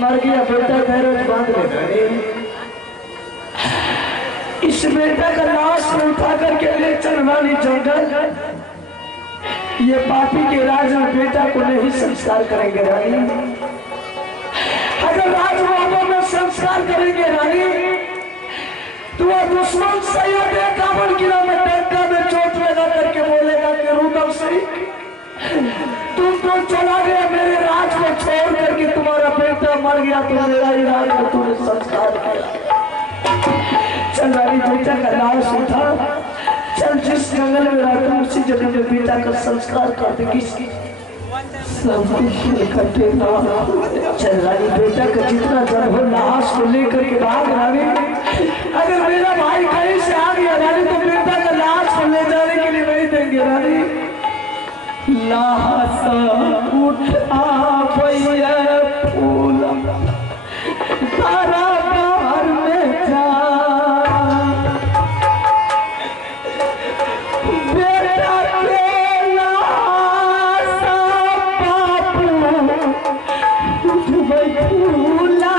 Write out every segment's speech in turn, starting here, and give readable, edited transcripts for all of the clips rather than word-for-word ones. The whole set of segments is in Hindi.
मर गया बेटा गैरेज बांध ले। इस बेटा का लाश उठा करके ले चल वाली जंगल। ये पापी के राज में बेटा को नहीं संस्कार करेंगे रानी। अगर राज बाबा में संस्कार करेंगे रानी तो वह दुश्मन सैयद काबल किला में टंका में चोट लगा करके बोलेगा कि रुदल सिंह तुम तो चला गया मेरे राज को छोड़ करके, तुम्हारा बेटा मर गया तो मेरा ही राज को तुमने संस्कार किया। चल रानी बेटा का लाश उठा, चल जिस जंगल में रहता उसी जगह में बेटा का संस्कार कर दे। चल रानी बेटा का जितना जब हो लाश को लेकर के भाग रानी। अगर मेरा भाई कहीं से आ गया रानी तो बेटा का लाश को ले जाने के लिए नहीं देंगे रानी। लाश उठा भैया फूल तारा बाहर में जा बेटा के लाश बापू उठबै फूला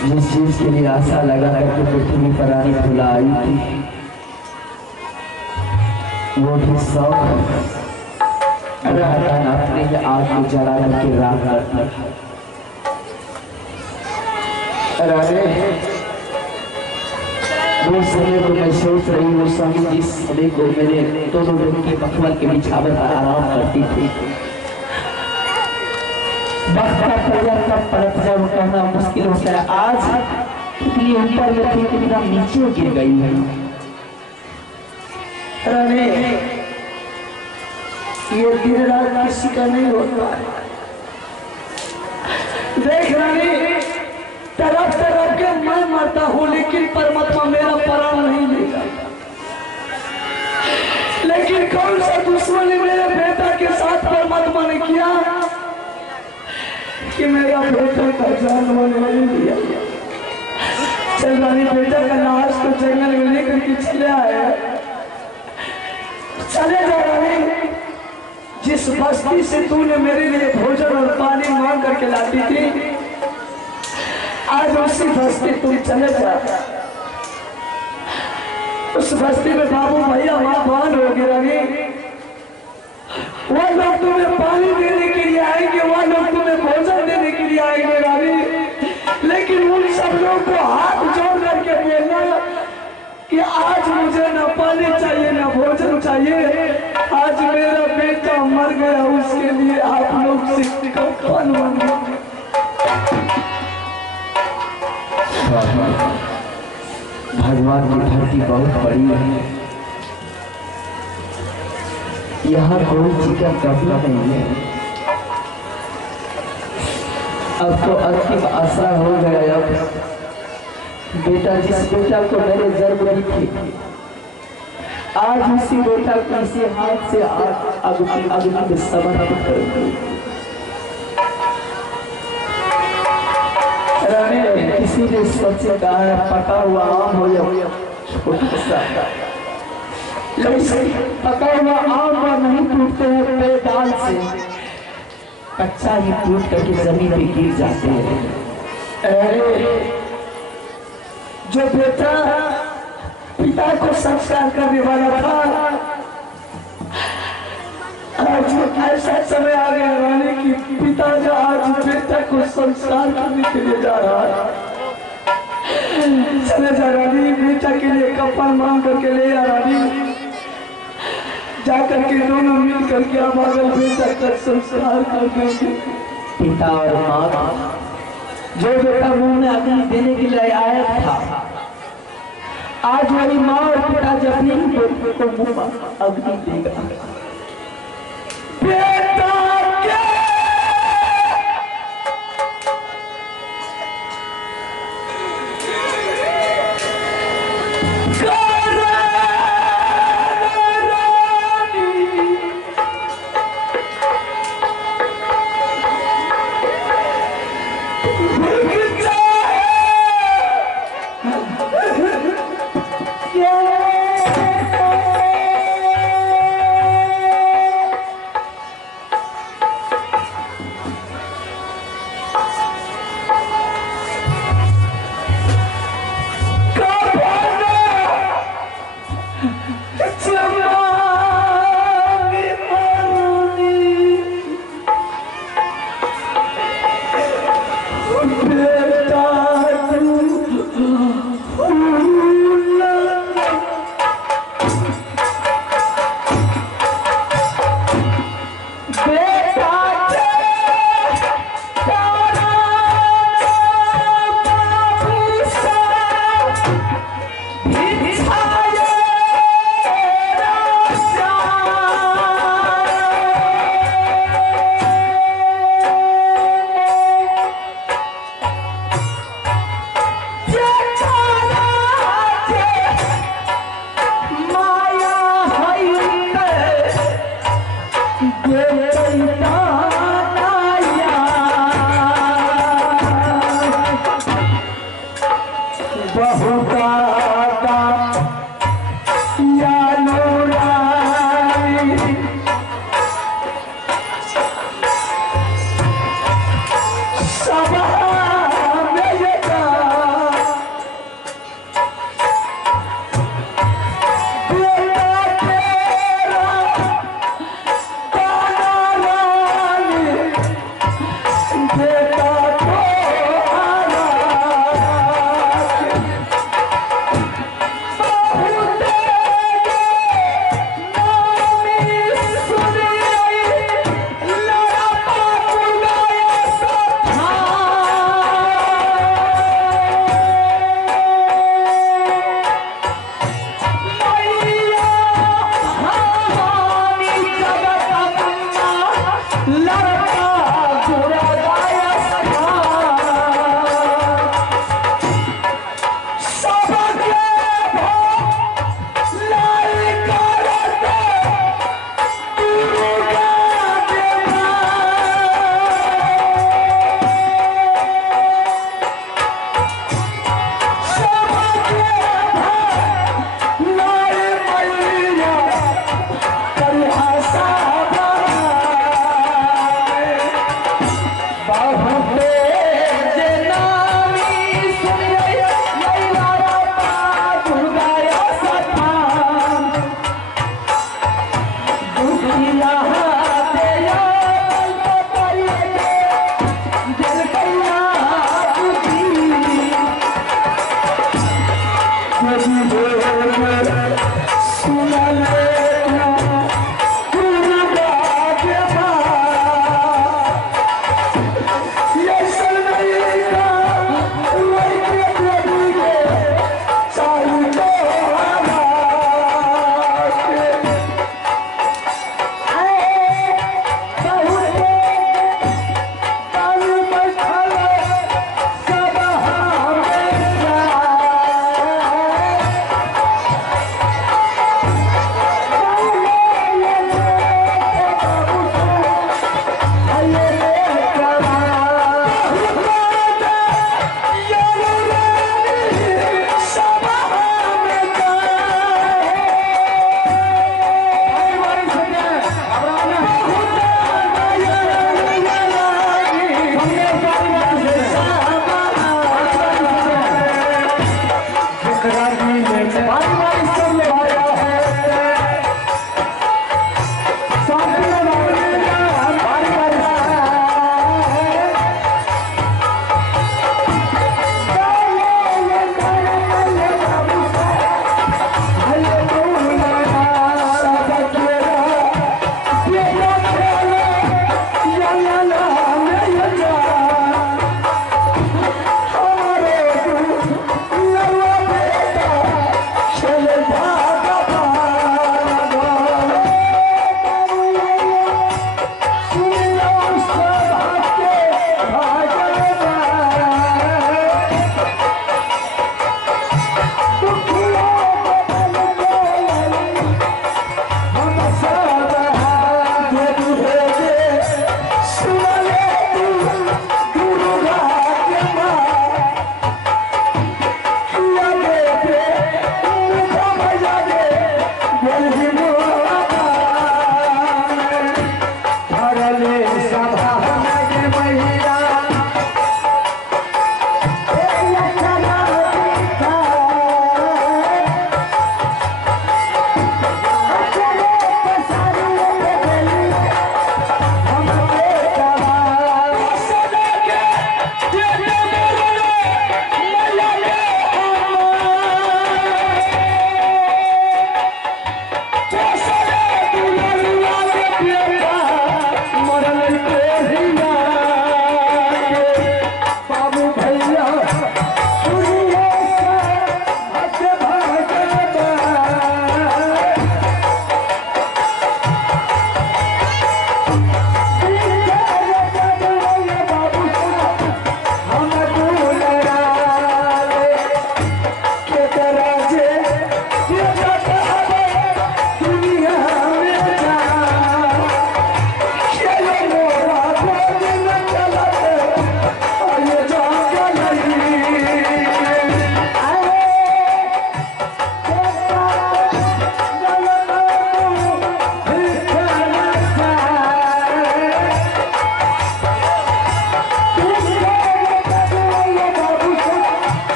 जिस चीज के लिए आशा लगा करके पृथ्वी पर आनी फुला आई थी वो भी शौक अपने आग को जला करके राख करती। वो समय को मैं सोच रही हूँ स्वामी जिस समय को मेरे दोनों लोग के मखमल के बिछावन पर आराम करती थी कहना मुश्किल होता है। आज कितनी ऊपर में थी कितना नीचे गिर गई है। रानी ये दिन रात किसी का नहीं होता है। देख रानी तरफ तरफ के मैं मरता हूँ लेकिन परमात्मा मेरा प्राण नहीं लेगा। लेकिन कौन सा दुश्मनी मेरे बेटा के साथ परमात्मा ने किया कि मेरा बेटा का जान नहीं लिया। चल रानी बेटा का लाश को जंगल में लेकर के चले आए। चले जा रानी, जिस बस्ती से तूने मेरे लिए भोजन और पानी मांग करके लाती थी आज उसी बस्ती तुम चले जा। उस बस्ती में बाबू भैया माँ बहन होगी रानी। वो लोग तुम्हें पानी देने के लिए आए आएंगे वह लोग तुम्हें भोजन देने के लिए आएंगे रानी, लेकिन उन सब लोग को हाथ जोड़ करके बोलना कि आज मुझे न पानी चाहिए न भोजन चाहिए, आज मेरा बेटा मर गया, उसके लिए आप लोग से कौन मांगे। भगवान की धरती बहुत बड़ी है, यहाँ कोई चीज का कब्जा नहीं है। अब तो अंतिम आशा हो गया। अब बेटा, जिस बेटा को मैंने जन्म दी थी, आज उसी बेटा को इसी हाथ से अग्नि में समर्पित कर दूं। किसी ने सबसे कहा है पका हुआ आम हो या छोटा सा, पका हुआ आम पर नहीं टूटते हैं बेदाल से, कच्चा ही टूट करके जमीन पे गिर जाते हैं। अरे जो बेटा पिता को संस्कार करने वाला था, आज ऐसा समय आ गया रानी की पिता जो आज बेटा को संस्कार करने के लिए जा रहा है। चले जा रानी, बेटा के लिए कपड़ा मांग करके ले आ रानी, जाकर के दोनों मिल करके अब अगल बेटा का संस्कार कर देंगे। पिता और माँ जो बेटा मुंह में अग्नि देने के लिए आया था, आज वही माँ और पिता जब अपने बेटे को मुंह में अग्नि देगा। बेटा क्या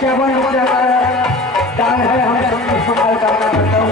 51 रुपया का दान है, हम सबकी संभाल करना करता हूँ।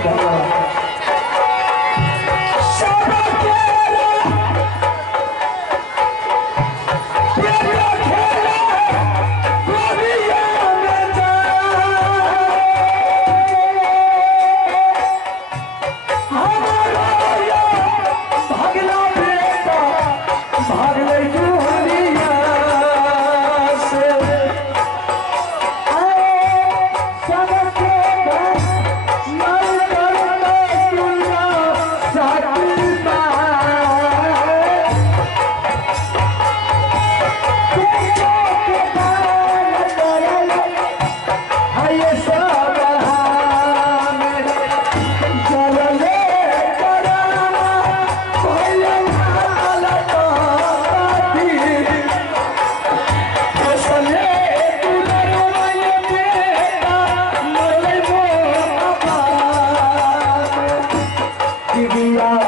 धन्यवाद।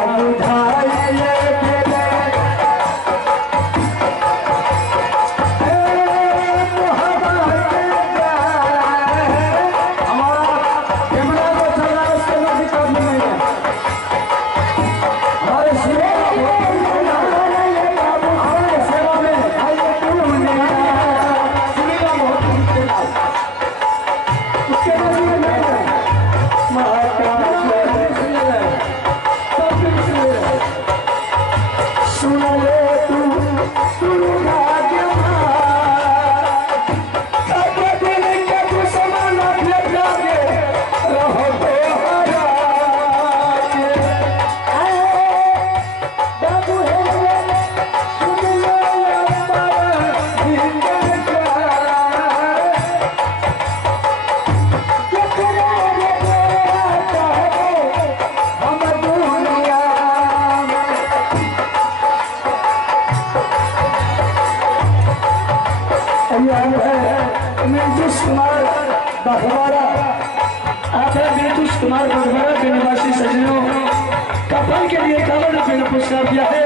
कपल के लिए 51 रुपये का पुरस्कार दिया है।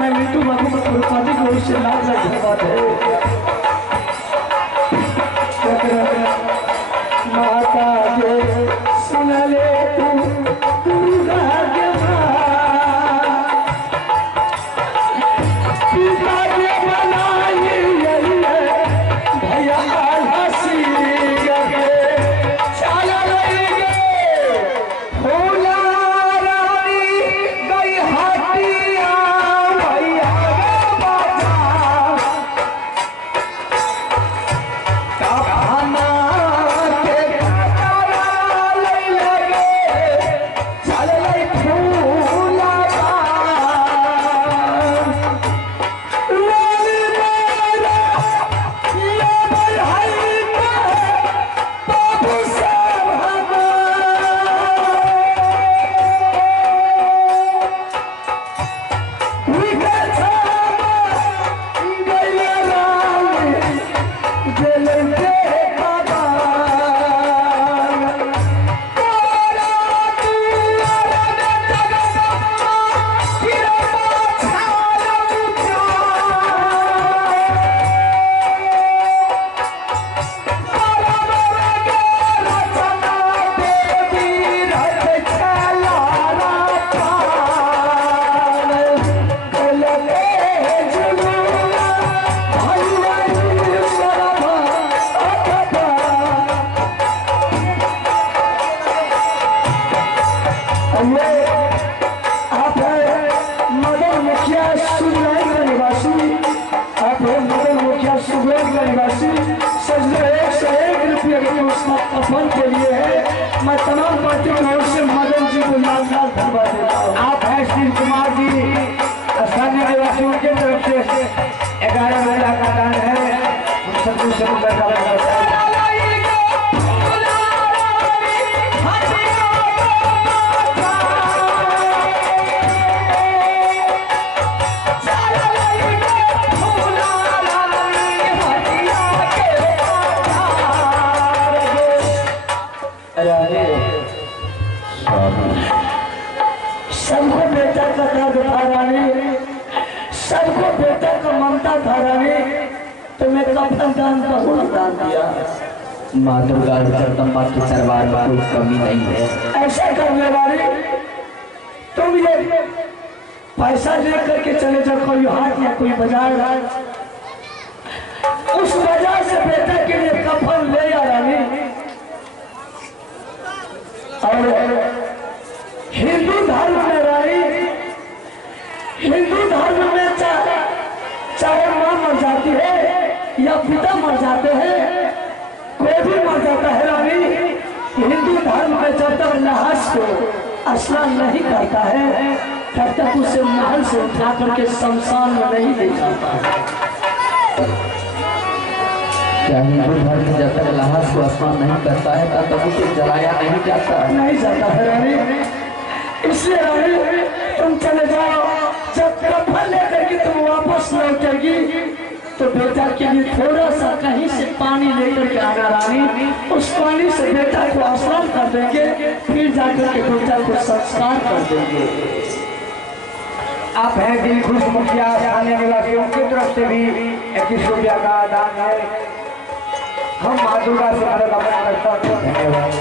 मैं मिंटू बाबू खुरपाती को उससे लाख धन्यवाद है। माता के सुन ले तू दुर्गा के पिता के बनाई भैया हसी गे चला कफन के लिए है। मैं तमाम पार्टियों की ओर से मदन जी को लाल लाल धन्यवाद देता हूँ। आप हैं श्री कुमार जी, स्थानीय निवासियों की तरफ से 11 महिला का दान है। हम सबको सबको बेटा का दर्द था रानी, सबको बेटा का ममता था रानी, तो मैं कफन दान का दान दिया। माँ दुर्गा जगदम्बा के दरबार में कोई कमी नहीं है। ऐसा करने वाले तुम ये पैसा लेकर के चले जाओ कोई हाट या कोई बाजार, उस बाजार से बेटा के लिए कफन ले आ रानी। और हिंदू धर्म में रानी, हिंदू धर्म में चाहे मां मर जाती है या पिता मर जाते हैं, कोई भी मर जाता है रानी, हिंदू धर्म में जब तक लाश को स्नान नहीं करता है तब तक उसे महल से उठा करके शमशान में नहीं ले जाता है। क्या हिंदू धर्म में जब तक लाश को स्नान नहीं करता है तब तक उसे जलाया नहीं जाता है? नहीं जाता है रानी। इसलिए रानी तुम चले जाओ, जब कफन लेकर के तुम वापस लौटेगी तो बेटा के लिए थोड़ा सा कहीं से पानी लेकर के आना रानी। उस पानी से बेटा को स्नान कर देंगे, फिर जाकर के बेटा को संस्कार कर देंगे। आप हैं दिल खुश मुखिया थाने निवासियों की तरफ से भी 21 रुपया का दान है। हम माँ दुर्गा से मनोकामना करते हैं। धन्यवाद।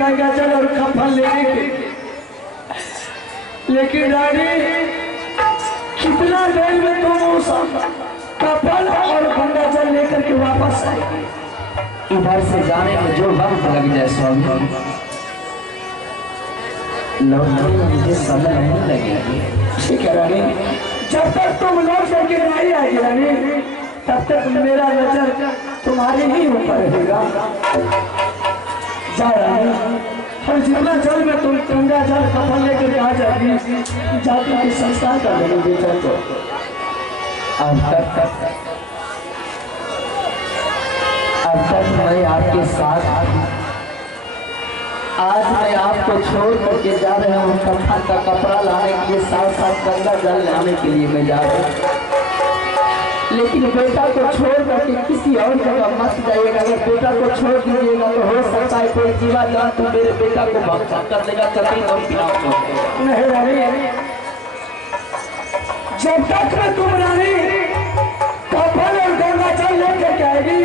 गंगाजल और कफन लेने के, लेकिन रानी कितना देर में तुम उस कफन और गंगाजल लेकर के वापस आएगी? इधर से जाने में जो वक्त लग जाए स्वामी, लौटने में मुझे समय नहीं लगेगा। ठीक है रानी, जब तक तुम लौट करके नहीं आएगी रानी, तब तक मेरा नजर तुम्हारे ही ऊपर रहेगा। जा रानी, और जितना जल में तुम गंगा जल कफन लेकर आ जाएगी, जाकर के संस्कार कर देंगे बेटा को। अब तक मैं आपके साथ, आज मैं आपको छोड़ करके जा रहा हूँ कफन का कपड़ा लाने के लिए, साथ साथ गंगा जल लाने के लिए मैं जा रहा हूँ। लेकिन बेटा को छोड़ करके किसी और जगह मत जाइएगा। अगर बेटा को छोड़ दीजिएगा तो हो सकता है कोई जीवा जंतु मेरे बेटा को भक्षण कर देगा, कभी और नहीं रानी, जब तक में तुम रानी कफन और गंगा जल लेकर आएगी,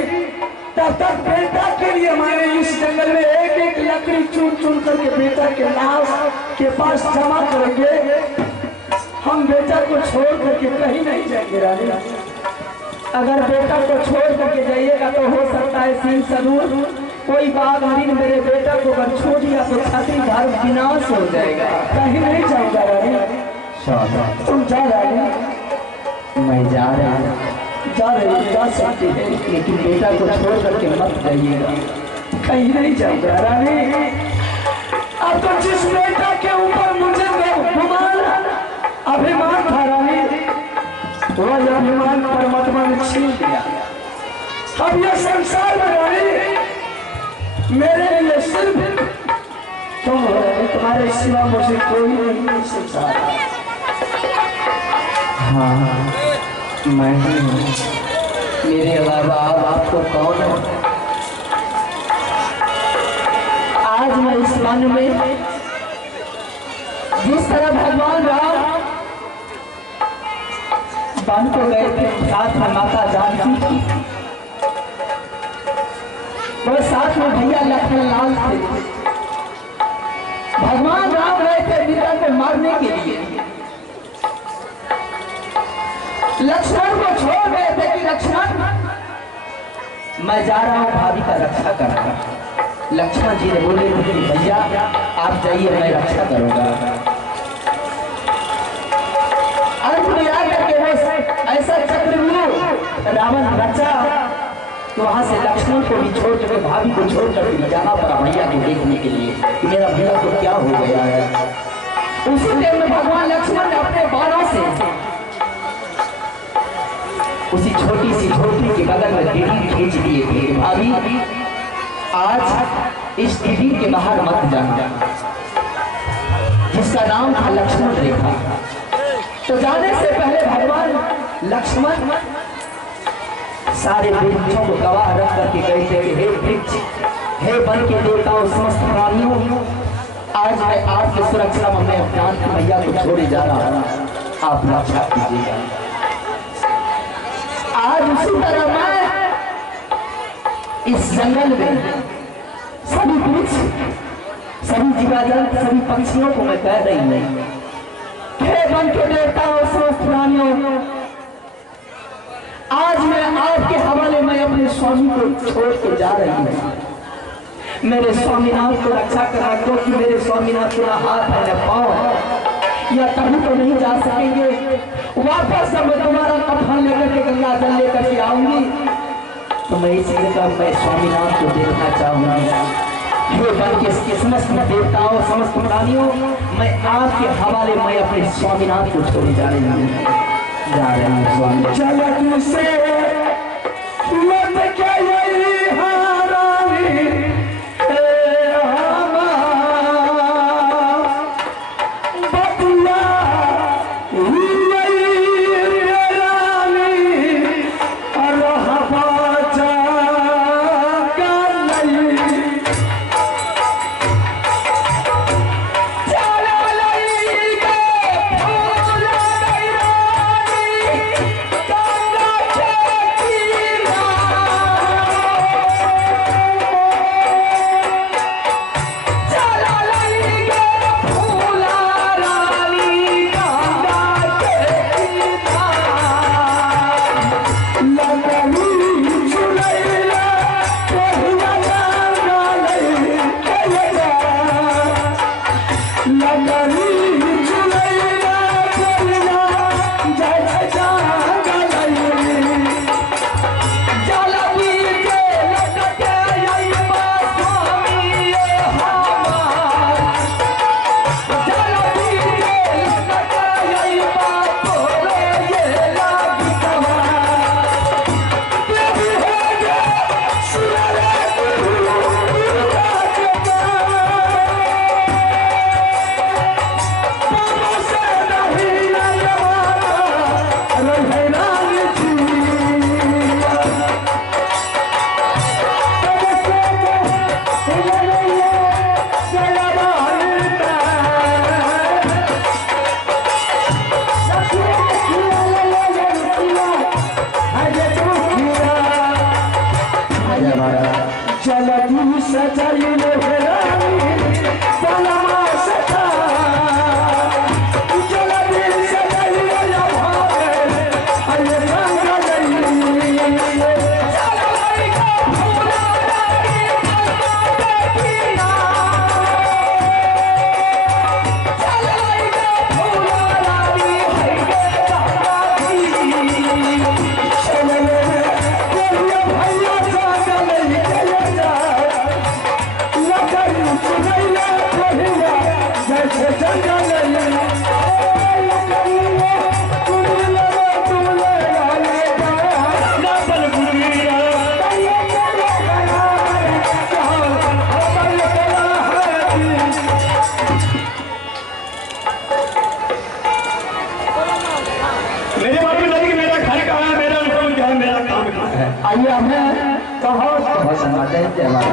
तब तक बेटा के लिए हमारे इस जंगल में एक एक लकड़ी चुन चुन करके बेटा के लाश के पास जमा करेंगे। हम बेटा को छोड़ करके कहीं नहीं जाएंगे रानी। अगर बेटा को छोड़ करके जाइएगा तो हो सकता है सिंह सरूर कोई बाघ हरिण मेरे बेटा को अगर छोड़ दिया तो छाती घर विनाश हो जाएगा। कहीं नहीं जाऊंगा रानी। तुम जा रानी। मैं जा रहा हूँ। जा रही, जा सकती है, लेकिन बेटा को छोड़ करके मत जाइएगा। कहीं नहीं जाऊंगा रानी। अब तो जिस बेटा के ऊपर मुझे गुमान अभिमान था रानी, वह अभिमान परमात्मा ने छीन दिया। अब यह संसार में रानी मेरे लिए सिर्फ तुम हो, तुम्हारे सिवा मुझे कोई नहीं संसार। हाँ मैं ही हूँ। मेरे अलावा आपको कौन है? आज मैं इस वन में जिस तरह भगवान राम वन को गए थे साथ में माता जानकी, वो साथ में भैया लखन लाल थे। भगवान राम गए थे सीता को मारने के लिए, लक्ष्मण को छोड़ गए थे कि लक्ष्मण मैं जा रहा हूं भाभी का रक्षा करना। लक्ष्मण जी ने बोले थे कि भैया आप जाइए, मैं रक्षा करूंगा। अंत में आकर के वो ऐसा चक्रव्यूह रावण रचा तो वहां से लक्ष्मण को भी छोड़ कर भाभी को छोड़ कर जाना पड़ा भैया को देखने के लिए कि मेरा भैया को क्या हो गया है। उसी टाइम में भगवान लक्ष्मण ने अपने बाणों से उसी छोटी सी झोपड़ी के बगल में दीदी खींच दिए थे। भाभी आज इस दीदी के बाहर मत जाना, जिसका नाम था लक्ष्मण रेखा। तो जाने से पहले भगवान लक्ष्मण सारे वृक्षों को गवाह रख करके गए थे कि हे वृक्ष, हे वन के देवताओं, समस्त प्राणियों, आज मैं आपकी सुरक्षा में मैं जानकी मैया को छोड़े जा रहा हूं, आप रक्षा कीजिएगा। आज उसी तरह मैं इस जंगल में सभी वृक्ष, सभी जीवाजंत, सभी पक्षियों को मैं कह रही हूं, हे वन के देवताओं, समस्त प्राणियों, आज मैं आपके हवाले में अपने स्वामी को छोड़ के जा रही हूँ। मेरे स्वामीनाथ को रक्षा करा, क्योंकि मेरे स्वामीनाथ को ना हाथ है न पाँव है, या कभी तो नहीं जा सकेंगे। वापस जब मैं तुम्हारा कफन लेकर के गंगा जल लेकर के आऊंगी तो मैं इसी जगह मैं स्वामीनाथ को देखना चाहूंगी। हे वन के समस्त देवताओं, समस्त प्राणियों, मैं आपके हवाले में अपने स्वामीनाथ को छोड़े जा रही हूँ। जगत से लौट के यही हारानी बतिया आइए हमें कहो समाचार जय बाबा।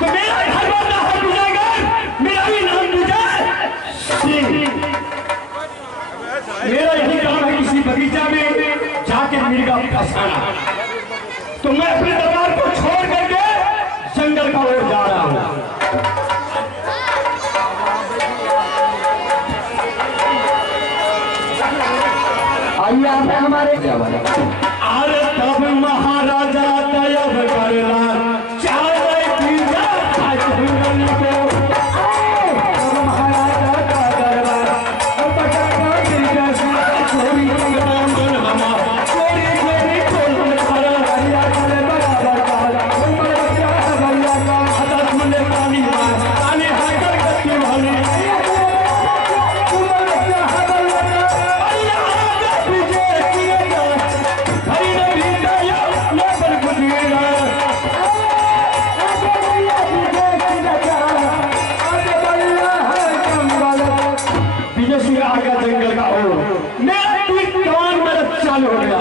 तो मेरा घर वाला है विजयगढ़, मेरा भी नाम विजय सिंह। मेरा यही काम है किसी बगीचा में जाके मिर्गा फंसाना। तो मैं अपने दरबार को छोड़ करके जंगल का ओर जा रहा हूँ। आइए आप हमारे अरे तब महाराजा तब करला चाहे पीजा जंगल को। महाराजा का दरबार चोरी चोरी चोरी पानी पानी हाकर करती वाली जंगल का हो मेरा ट्वीट कमान मेरा चालू हो गया।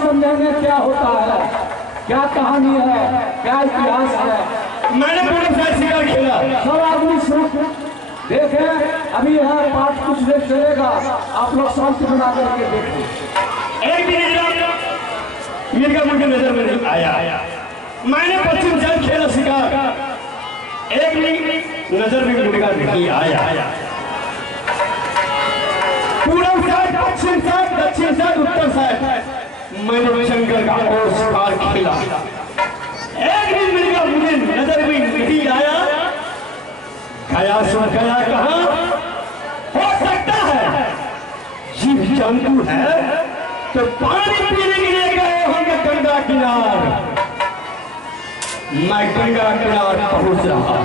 समझेंगे क्या होता है, क्या कहानी है, क्या इतिहास है। मैंने पूरा फैसला खेला, सब आदमी सुन देखे। अभी यह पाठ कुछ देर चलेगा, आप लोग शांति बना करके देखिए। एक मिर्गा मुझे नजर में नहीं आया। मैंने पश्चिम जल खेला शिकार, एक नजर में मुर्गा नहीं आया। पूरब साइड, पश्चिम साइड, दक्षिण साइड, उत्तर साइड मैंने जंगल का और शिकार खेला। एक दिन मिर्गा मुझे नजर में नहीं आया। गया सो गया कहाँ? हो सकता है जीव जंतु है तो पानी पीने के लिए गए होंगे गंगा किनार। मैं गंगा किनार पहुंच रहा।